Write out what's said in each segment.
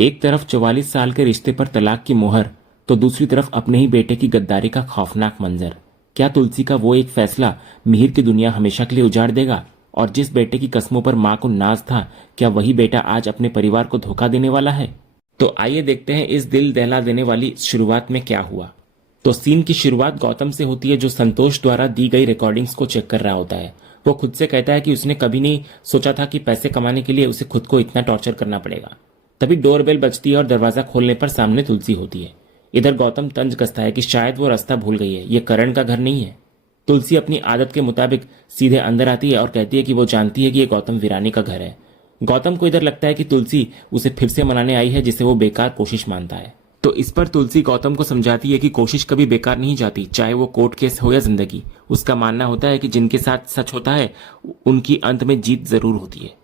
एक तरफ 44 साल के रिश्ते पर तलाक की मोहर, तो दूसरी तरफ अपने ही बेटे की गद्दारी का खौफनाक मंजर। क्या तुलसी का वो एक फैसला मिहिर की दुनिया हमेशा के लिए उजाड़ देगा? और जिस बेटे की कस्मों पर मां को नाज था, क्या वही बेटा आज अपने परिवार को धोखा देने वाला है? तो आइए देखते हैं इस दिल दहला देने वाली शुरुआत में क्या हुआ। तो सीन की शुरुआत गौतम से होती है, जो संतोष द्वारा दी गई रिकॉर्डिंग्स को चेक कर रहा होता है। वो खुद से कहता है कि उसने कभी नहीं सोचा था कि पैसे कमाने के लिए उसे खुद को इतना टॉर्चर करना पड़ेगा। तभी डोरबेल बजती है और दरवाजा खोलने पर सामने तुलसी होती है। इधर गौतम तंज कसता है कि शायद वो रास्ता भूल गई है, ये करण का घर नहीं है। तुलसी अपनी आदत के मुताबिक सीधे अंदर आती है और कहती है कि वो जानती है कि ये गौतम वीरानी का घर है। गौतम को इधर लगता है कि तुलसी उसे फिर से मनाने आई है, जिसे वो बेकार कोशिश मानता है। तो इस पर तुलसी गौतम को समझाती है कि कोशिश कभी बेकार नहीं जाती, चाहे वो कोर्ट केस हो या जिंदगी। उसका मानना होता है कि जिनके साथ सच होता है उनकी अंत में जीत जरूर होती है।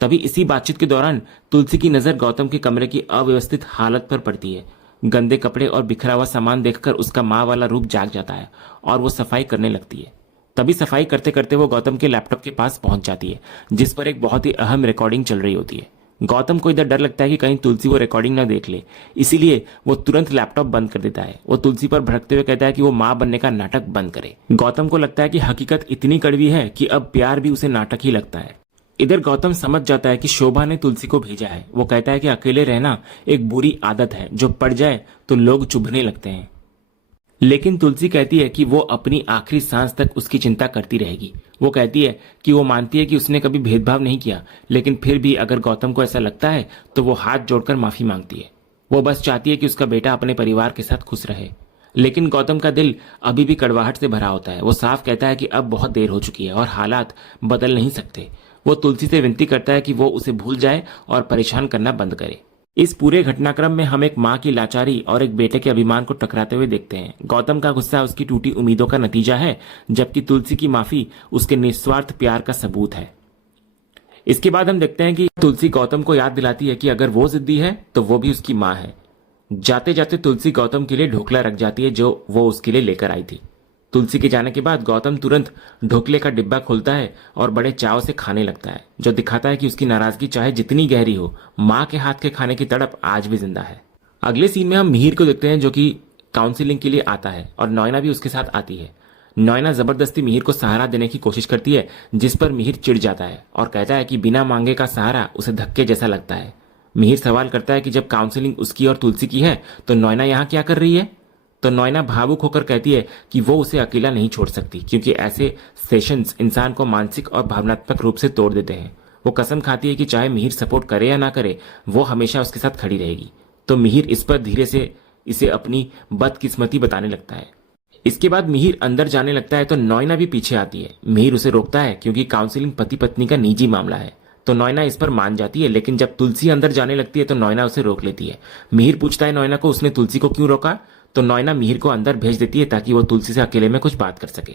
तभी इसी बातचीत के दौरान तुलसी की नजर गौतम के कमरे की अव्यवस्थित हालत पर पड़ती है। गंदे कपड़े और बिखरा हुआ सामान देखकर उसका माँ वाला रूप जाग जाता है और वो सफाई करने लगती है। तभी सफाई करते करते वो गौतम के लैपटॉप के पास पहुंच जाती है, जिस पर एक बहुत ही अहम रिकॉर्डिंग चल रही होती है। गौतम को इधर डर लगता है कि कहीं तुलसी वो रिकॉर्डिंग ना देख ले, इसीलिए वो तुरंत लैपटॉप बंद कर देता है। वो तुलसी पर भड़कते हुए कहता है कि वो मां बनने का नाटक बंद करे। गौतम को लगता है कि हकीकत इतनी कड़वी है कि अब प्यार भी उसे नाटक ही लगता है। इधर गौतम समझ जाता है कि शोभा ने तुलसी को भेजा है। वो कहता है कि अकेले रहना एक बुरी आदत है, जो पड़ जाए तो लोग चुभने लगते हैं। लेकिन तुलसी कहती है कि वो अपनी आखिरी सांस तक उसकी चिंता करती रहेगी। वो कहती है कि वो मानती है कि उसने कभी भेदभाव नहीं किया, लेकिन फिर भी अगर गौतम को ऐसा लगता है तो वो हाथ जोड़कर माफी मांगती है। वो बस चाहती है कि उसका बेटा अपने परिवार के साथ खुश रहे। लेकिन गौतम का दिल अभी भी कड़वाहट से भरा होता है। वो साफ कहता है कि अब बहुत देर हो चुकी है और हालात बदल नहीं सकते। वो तुलसी से विनती करता है कि वो उसे भूल जाए और परेशान करना बंद करे। इस पूरे घटनाक्रम में हम एक मां की लाचारी और एक बेटे के अभिमान को टकराते हुए देखते हैं। गौतम का गुस्सा उसकी टूटी उम्मीदों का नतीजा है, जबकि तुलसी की माफी उसके निस्वार्थ प्यार का सबूत है। इसके बाद हम देखते हैं कि तुलसी गौतम को याद दिलाती है कि अगर वो जिद्दी है तो वो भी उसकी मां है। जाते जाते तुलसी गौतम के लिए ढोकला रख जाती है, जो वो उसके लिए लेकर आई थी। तुलसी के जाने के बाद गौतम तुरंत ढोकले का डिब्बा खोलता है और बड़े चाव से खाने लगता है, जो दिखाता है कि उसकी नाराजगी चाहे जितनी गहरी हो, मां के हाथ के खाने की तड़प आज भी जिंदा है। अगले सीन में हम मिहिर को देखते हैं, जो कि काउंसिलिंग के लिए आता है और नॉयना भी उसके साथ आती है। नॉयना जबरदस्ती मिहिर को सहारा देने की कोशिश करती है, जिस पर मिहिर चिढ़ जाता है और कहता है कि बिना मांगे का सहारा उसे धक्के जैसा लगता है। मिहिर सवाल करता है कि जब काउंसिलिंग उसकी और तुलसी की है तो नॉयना यहाँ क्या कर रही है? तो नॉयना भावुक होकर कहती है कि वो उसे अकेला नहीं छोड़ सकती, क्योंकि ऐसे सेशंस इंसान को मानसिक और भावनात्मक रूप से तोड़ देते हैं। वो कसम खाती है कि चाहे मिहिर सपोर्ट करे या ना करे, वो हमेशा उसके साथ खड़ी रहेगी। तो मिहिर इस पर धीरे से इसे अपनी बदकिस्मती बताने लगता है। इसके बाद मिहिर अंदर जाने लगता है तो नॉयना भी पीछे आती है। मिहिर उसे रोकता है क्योंकि काउंसिलिंग पति पत्नी का निजी मामला है। तो नॉयना इस पर मान जाती है, लेकिन जब तुलसी अंदर जाने लगती है तो नॉयना उसे रोक लेती है। मिहिर पूछता है नॉयना को उसने तुलसी को क्यों रोका, तो नॉयना मिहिर को अंदर भेज देती है ताकि वो तुलसी से अकेले में कुछ बात कर सके।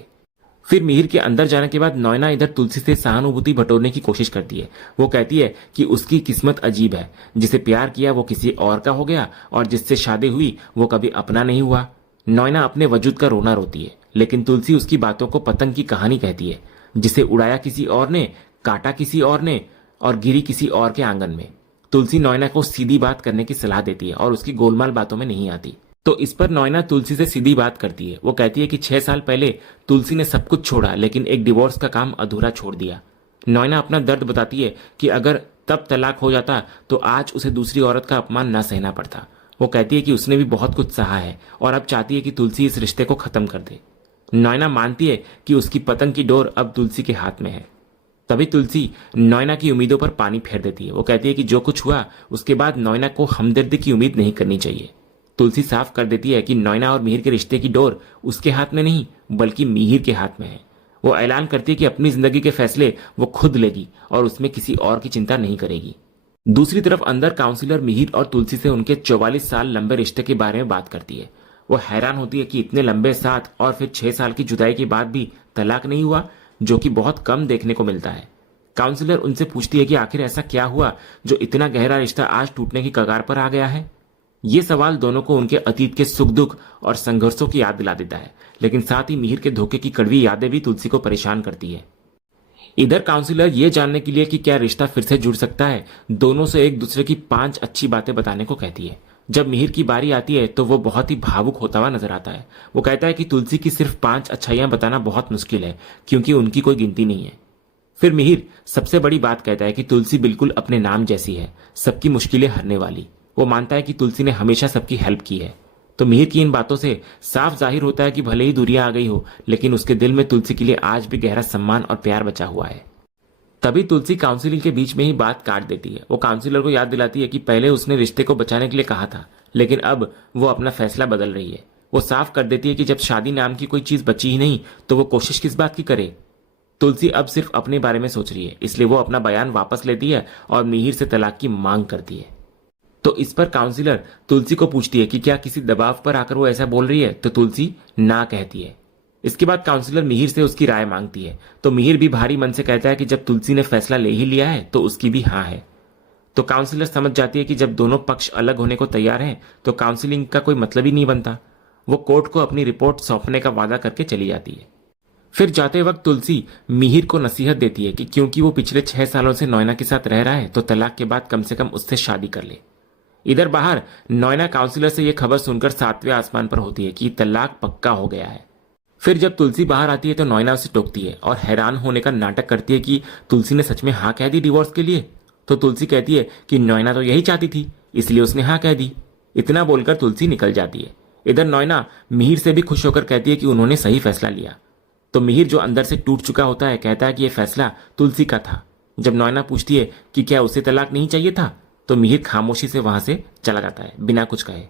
फिर मिहिर के अंदर जाने के बाद नॉयना इधर तुलसी से सहानुभूति बटोरने की कोशिश करती है। वो कहती है कि उसकी किस्मत अजीब है, जिसे प्यार किया वो किसी और का हो गया और जिससे शादी हुई वो कभी अपना नहीं हुआ। नॉयना अपने वजूद का रोना रोती है, लेकिन तुलसी उसकी बातों को पतंग की कहानी कहती है, जिसे उड़ाया किसी और ने, काटा किसी और ने और गिरी किसी और के आंगन में। तुलसी नॉयना को सीधी बात करने की सलाह देती है और उसकी गोलमाल बातों में नहीं आती। तो इस पर नॉयना तुलसी से सीधी बात करती है। वो कहती है कि 6 साल पहले तुलसी ने सब कुछ छोड़ा, लेकिन एक डिवोर्स का काम अधूरा छोड़ दिया। नॉयना अपना दर्द बताती है कि अगर तब तलाक हो जाता तो आज उसे दूसरी औरत का अपमान न सहना पड़ता। वो कहती है कि उसने भी बहुत कुछ सहा है और अब चाहती है कि तुलसी इस रिश्ते को खत्म कर दे। नॉयना मानती है कि उसकी पतंग की डोर अब तुलसी के हाथ में है। तभी तुलसी नॉयना की उम्मीदों पर पानी फेर देती है। वो कहती है कि जो कुछ हुआ उसके बाद नॉयना को हमदर्दी की उम्मीद नहीं करनी चाहिए। तुलसी साफ कर देती है कि नॉयना और मिहिर के रिश्ते की डोर उसके हाथ में नहीं बल्कि मिहिर के हाथ में है। वो ऐलान करती है कि अपनी जिंदगी के फैसले वो खुद लेगी और उसमें किसी और की चिंता नहीं करेगी। दूसरी तरफ अंदर काउंसिलर मिहिर और तुलसी से उनके 44 साल लंबे रिश्ते के बारे में बात करती है। वो हैरान होती है कि इतने लंबे साथ और फिर 6 साल की जुदाई के बाद भी तलाक नहीं हुआ, जो कि बहुत कम देखने को मिलता है। काउंसिलर उनसे पूछती है कि आखिर ऐसा क्या हुआ जो इतना गहरा रिश्ता आज टूटने की कगार पर आ गया है। ये सवाल दोनों को उनके अतीत के सुख दुख और संघर्षों की याद दिला देता है, लेकिन साथ ही मिहिर के धोखे की कड़वी यादें भी तुलसी को परेशान करती है। इधर काउंसलर ये जानने के लिए कि क्या रिश्ता फिर से जुड़ सकता है, दोनों से एक दूसरे की 5 अच्छी बातें बताने को कहती है। जब मिहिर की बारी आती है तो वो बहुत ही भावुक होता हुआ नजर आता है। वो कहता है कि तुलसी की सिर्फ 5 अच्छाइयां बताना बहुत मुश्किल है क्योंकि उनकी कोई गिनती नहीं है। फिर मिहिर सबसे बड़ी बात कहता है कि तुलसी बिल्कुल अपने नाम जैसी है, सबकी मुश्किलें हरने वाली। वो मानता है कि तुलसी ने हमेशा सबकी हेल्प की है। तो मिहिर की इन बातों से साफ जाहिर होता है कि भले ही दूरियां आ गई हो, लेकिन उसके दिल में तुलसी के लिए आज भी गहरा सम्मान और प्यार बचा हुआ है। तभी तुलसी काउंसिलिंग के बीच में ही बात काट देती है। वो काउंसिलर को याद दिलाती है कि पहले उसने रिश्ते को बचाने के लिए कहा था, लेकिन अब वो अपना फैसला बदल रही है। वो साफ कर देती है कि जब शादी नाम की कोई चीज बची ही नहीं तो वो कोशिश किस बात की करे। तुलसी अब सिर्फ अपने बारे में सोच रही है, इसलिए वो अपना बयान वापस लेती है और मिहिर से तलाक की मांग करती है। तो इस पर काउंसिलर तुलसी को पूछती है कि क्या किसी दबाव पर आकर वो ऐसा बोल रही है, तो तुलसी ना कहती है। इसके बाद काउंसिलर मिहिर से उसकी राय मांगती है। तो मिहिर भी भारी मन से कहता है कि जब तुलसी ने फैसला ले ही लिया है तो उसकी भी हाँ है। तो काउंसिलर समझ जाती है कि जब दोनों पक्ष अलग होने को तैयार हैं तो काउंसिलिंग का कोई मतलब ही नहीं बनता। वो कोर्ट को अपनी रिपोर्ट सौंपने का वादा करके चली जाती है। फिर जाते वक्त तुलसी मिहिर को नसीहत देती है कि क्योंकि वो पिछले 6 सालों से नोएना के साथ रह रहा है तो तलाक के बाद कम से कम उससे शादी कर ले। इधर बाहर नोएना काउंसिलर से यह खबर सुनकर 7वें आसमान पर होती है कि तलाक पक्का हो गया है। फिर जब तुलसी बाहर आती है तो नोएना उसे टोकती है और हैरान होने का नाटक करती है कि तुलसी ने सच में हाँ कह दी डिवोर्स के लिए। तो तुलसी कहती है कि नोएना तो यही चाहती थी, इसलिए उसने हाँ कह दी। इतना बोलकर तुलसी निकल जाती है। इधर नोएना मिहिर से भी खुश होकर कहती है कि उन्होंने सही फैसला लिया। तो मिहिर जो अंदर से टूट चुका होता है कहता है कि यह फैसला तुलसी का था। जब नोएना पूछती है कि क्या उसे तलाक नहीं चाहिए था, तो मिहिर खामोशी से वहां से चला जाता है बिना कुछ कहे।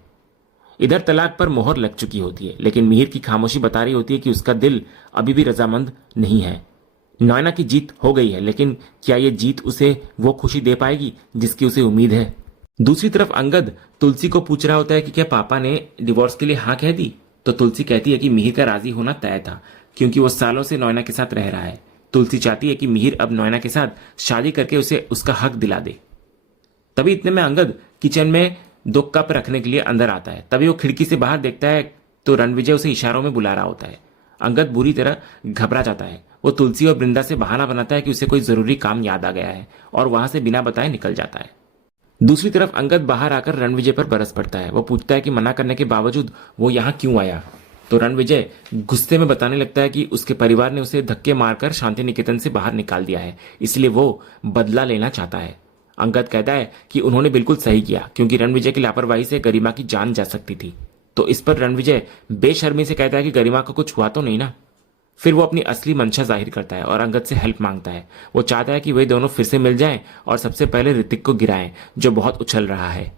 इधर तलाक पर मोहर लग चुकी होती है, लेकिन मिहिर की खामोशी बता रही होती है कि उसका दिल अभी भी रजामंद नहीं है। नोएना की जीत हो गई है, लेकिन क्या यह जीत उसे वो खुशी दे पाएगी जिसकी उसे उम्मीद है। दूसरी तरफ अंगद तुलसी को पूछ रहा होता है कि क्या पापा ने डिवोर्स के लिए हाँ कह दी। तो तुलसी कहती है कि मिहिर का राजी होना तय था क्योंकि वो सालों से नोएना के साथ रह रहा है। तुलसी चाहती है कि मिहिर अब नोएना के साथ शादी करके उसे उसका हक दिला दे। तभी इतने में अंगद किचन में 2 कप रखने के लिए अंदर आता है। तभी वो खिड़की से बाहर देखता है तो रणविजय उसे इशारों में बुला रहा होता है। अंगद बुरी तरह घबरा जाता है। वो तुलसी और वृंदा से बहाना बनाता है कि उसे कोई जरूरी काम याद आ गया है और वहां से बिना बताए निकल जाता है। दूसरी तरफ अंगद बाहर आकर रणविजय पर बरस पड़ता है। वो पूछता है कि मना करने के बावजूद वो यहाँ क्यों आया। तो रणविजय गुस्से में बताने लगता है कि उसके परिवार ने उसे धक्के मारकर शांति निकेतन से बाहर निकाल दिया है, इसलिए वो बदला लेना चाहता है। अंगद कहता है कि उन्होंने बिल्कुल सही किया क्योंकि रणविजय की लापरवाही से गरिमा की जान जा सकती थी। तो इस पर रणविजय बेशर्मी से कहता है कि गरिमा को कुछ हुआ तो नहीं ना। फिर वो अपनी असली मंशा जाहिर करता है और अंगद से हेल्प मांगता है। वो चाहता है कि वे दोनों फिर से मिल जाएं और सबसे पहले ऋतिक को गिराएं जो बहुत उछल रहा है।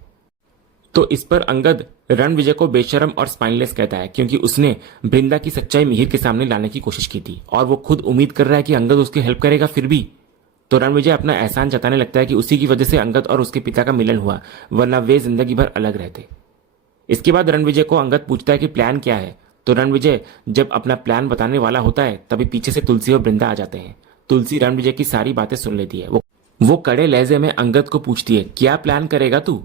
तो इस पर अंगद रणविजय को बेशरम और स्पाइनलेस कहता है क्योंकि उसने वृंदा की सच्चाई मिहिर के सामने लाने की कोशिश की थी और वो खुद उम्मीद कर रहा है कि अंगद उसकी हेल्प करेगा। फिर भी तो रणविजय अपना एहसान जताने लगता है कि उसी की वजह से अंगद और उसके पिता का मिलन हुआ, वरना वे जिंदगी भर अलग रहते। इसके बाद रणविजय को अंगद पूछता है कि प्लान क्या है। तो रणविजय जब अपना प्लान बताने वाला होता है तभी पीछे से तुलसी और वृंदा आ जाते हैं। तुलसी रणविजय की सारी बातें सुन लेती है। वो कड़े लहजे में अंगद को पूछती है, क्या प्लान करेगा तू।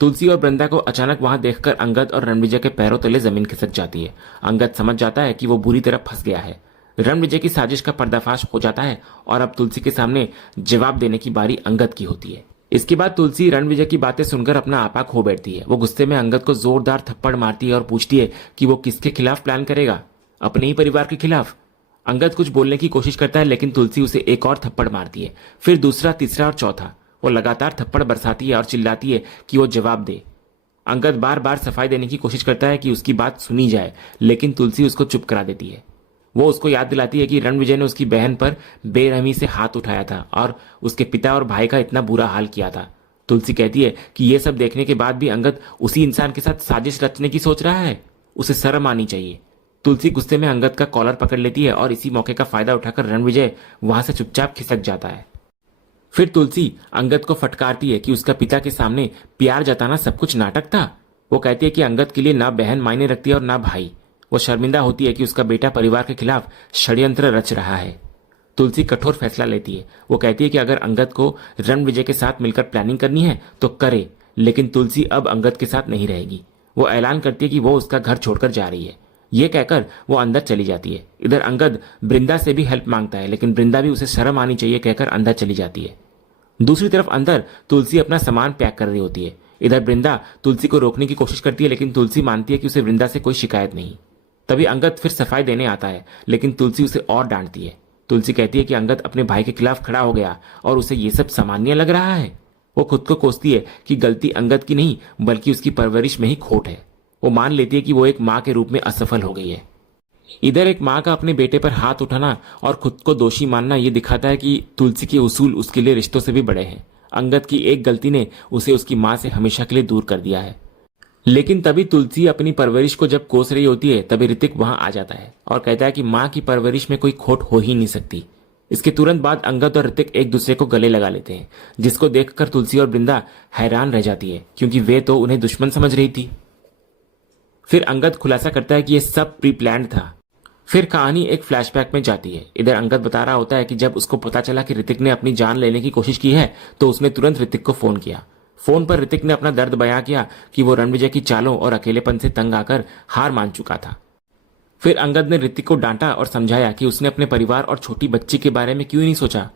तुलसी और वृंदा को अचानक वहां देखकर अंगद और रणविजय के पैरों तले जमीन खिसक जाती है। अंगद समझ जाता है कि वो बुरी तरह फंस गया है। रणविजय की साजिश का पर्दाफाश हो जाता है और अब तुलसी के सामने जवाब देने की बारी अंगद की होती है। इसके बाद तुलसी रणविजय की बातें सुनकर अपना आपा खो बैठती है। वो गुस्से में अंगद को जोरदार थप्पड़ मारती है और पूछती है कि वो किसके खिलाफ प्लान करेगा, अपने ही परिवार के खिलाफ। अंगद कुछ बोलने की कोशिश करता है लेकिन तुलसी उसे एक और थप्पड़ मारती है, फिर दूसरा, तीसरा और चौथा। वो लगातार थप्पड़ बरसाती है और चिल्लाती है कि वो जवाब दे। अंगद बार बार सफाई देने की कोशिश करता है कि उसकी बात सुनी जाए, लेकिन तुलसी उसको चुप करा देती है। वो उसको याद दिलाती है कि रणविजय ने उसकी बहन पर बेरहमी से हाथ उठाया था और उसके पिता और भाई का इतना बुरा हाल किया था। तुलसी कहती है कि यह सब देखने के बाद भी अंगद उसी इंसान के साथ साजिश रचने की सोच रहा है, उसे शर्म आनी चाहिए। तुलसी गुस्से में अंगद का कॉलर पकड़ लेती है और इसी मौके का फायदा उठाकर रणविजय वहां से चुपचाप खिसक जाता है। फिर तुलसी अंगद को फटकारती है कि उसका पिता के सामने प्यार जताना सब कुछ नाटक था। वो कहती है कि अंगद के लिए ना बहन मायने रखती है और ना भाई। वो शर्मिंदा होती है कि उसका बेटा परिवार के खिलाफ षड्यंत्र रच रहा है। तुलसी कठोर फैसला लेती है। वो कहती है कि अगर अंगद को रणविजय के साथ मिलकर प्लानिंग करनी है तो करे, लेकिन तुलसी अब अंगद के साथ नहीं रहेगी। वो ऐलान करती है कि वो उसका घर छोड़कर जा रही है। ये कहकर वो अंदर चली जाती है। इधर अंगद बृंदा से भी हेल्प मांगता है, लेकिन बृंदा भी उसे शर्म आनी चाहिए कहकर अंदर चली जाती है। दूसरी तरफ अंदर तुलसी अपना सामान पैक कर रही होती है। इधर बृंदा तुलसी को रोकने की कोशिश करती है, लेकिन तुलसी मानती है कि उसे बृंदा से कोई शिकायत नहीं। तभी अंगद फिर सफाई देने आता है, लेकिन तुलसी उसे और डांटती है। तुलसी कहती है कि अंगद अपने भाई के खिलाफ खड़ा हो गया और उसे ये सब सामान्य लग रहा है। वो खुद को कोसती है कि गलती अंगद की नहीं बल्कि उसकी परवरिश में ही खोट है। वो मान लेती है कि वो एक माँ के रूप में असफल हो गई है। इधर एक माँ का अपने बेटे पर हाथ उठाना और खुद को दोषी मानना ये दिखाता है कि तुलसी के उसूल उसके लिए रिश्तों से भी बड़े हैं। अंगद की एक गलती ने उसे उसकी माँ से हमेशा के लिए दूर कर दिया है। लेकिन तभी तुलसी अपनी परवरिश को जब कोस रही होती है, तभी ऋतिक वहां आ जाता है और कहता है कि माँ की परवरिश में कोई खोट हो ही नहीं सकती। इसके तुरंत बाद अंगद और ऋतिक एक दूसरे को गले लगा लेते हैं, जिसको देखकर तुलसी और बृंदा हैरान रह जाती है, क्योंकि वे तो उन्हें दुश्मन समझ रही थी। फिर अंगद खुलासा करता है कि यह सब प्री प्लान्ड था। फिर कहानी एक फ्लैशबैक में जाती है। इधर अंगद बता रहा होता है कि जब उसको पता चला कि ऋतिक ने अपनी जान लेने की कोशिश की है, तो उसने तुरंत ऋतिक को फोन किया। फोन पर ऋतिक ने अपना दर्द बयां किया कि वो रणविजय की चालों और अकेलेपन से तंग आकर हार मान चुका था। फिर अंगद ने ऋतिक को डांटा और समझाया कि उसने अपने परिवार और छोटी बच्ची के बारे में क्यों नहीं सोचा।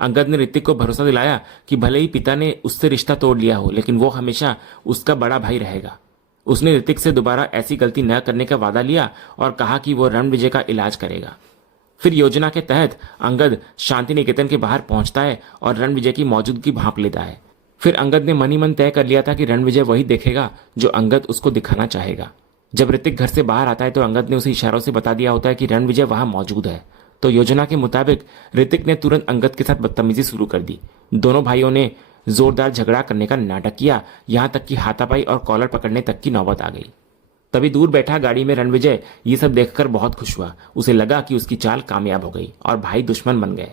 अंगद ने ऋतिक को भरोसा दिलाया कि भले ही पिता ने उससे रिश्ता तोड़ लिया हो, लेकिन वो हमेशा उसका बड़ा भाई रहेगा। उसने ऋतिक से दोबारा ऐसी गलती न करने का वादा लिया और कहा कि वो रणविजय का इलाज करेगा। फिर योजना के तहत अंगद शांति निकेतन के बाहर पहुंचता है और रणविजय की मौजूदगी भांप लेता है। फिर अंगद ने मन ही मन तय कर लिया था कि रणविजय वही देखेगा जो अंगद उसको दिखाना चाहेगा। जब ऋतिक घर से बाहर आता है तो अंगद ने उसे इशारों से बता दिया होता है कि रणविजय वहां मौजूद है। तो योजना के मुताबिक ऋतिक ने तुरंत अंगद के साथ बदतमीजी शुरू कर दी। दोनों भाइयों ने जोरदार झगड़ा करने का नाटक किया, यहां तक कि हाथापाई और कॉलर पकड़ने तक की नौबत आ गई। तभी दूर बैठा गाड़ी में रणविजय ये सब देखकर बहुत खुश हुआ। उसे लगा कि उसकी चाल कामयाब हो गई और भाई दुश्मन बन गए।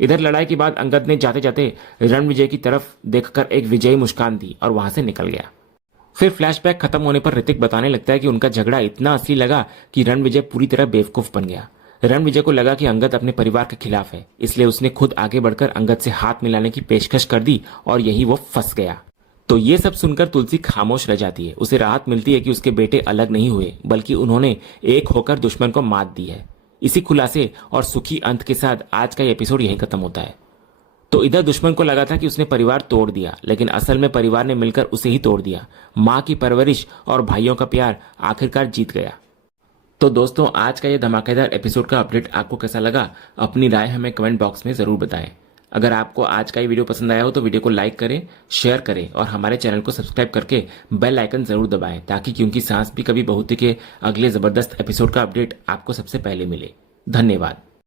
इधर लड़ाई के बाद अंगद ने जाते जाते रणविजय की तरफ देखकर एक विजयी मुस्कान दी और वहां से निकल गया। फिर फ्लैशबैक खत्म होने पर ऋतिक बताने लगता है कि उनका झगड़ा इतना असली लगा कि रणविजय पूरी तरह बेवकूफ बन गया। रणविजय को लगा कि अंगद अपने परिवार के खिलाफ है, इसलिए उसने खुद आगे बढ़कर अंगद से हाथ मिलाने की पेशकश कर दी और यही वो फंस गया। तो ये सब सुनकर तुलसी खामोश रह जाती है। उसे राहत मिलती है कि उसके बेटे अलग नहीं हुए, बल्कि उन्होंने एक होकर दुश्मन को मात दी है। इसी खुलासे और सुखी अंत के साथ आज का एपिसोड यहीं खत्म होता है। तो इधर दुश्मन को लगा था कि उसने परिवार तोड़ दिया, लेकिन असल में परिवार ने मिलकर उसे ही तोड़ दिया। माँ की परवरिश और भाइयों का प्यार आखिरकार जीत गया। तो दोस्तों, आज का ये धमाकेदार एपिसोड का अपडेट आपको कैसा लगा, अपनी राय हमें कमेंट बॉक्स में जरूर बताएं। अगर आपको आज का ये वीडियो पसंद आया हो तो वीडियो को लाइक करें, शेयर करें और हमारे चैनल को सब्सक्राइब करके बेल आइकन जरूर दबाएं, ताकि क्योंकि सांस भी कभी बहुती के अगले जबरदस्त एपिसोड का अपडेट आपको सबसे पहले मिले। धन्यवाद।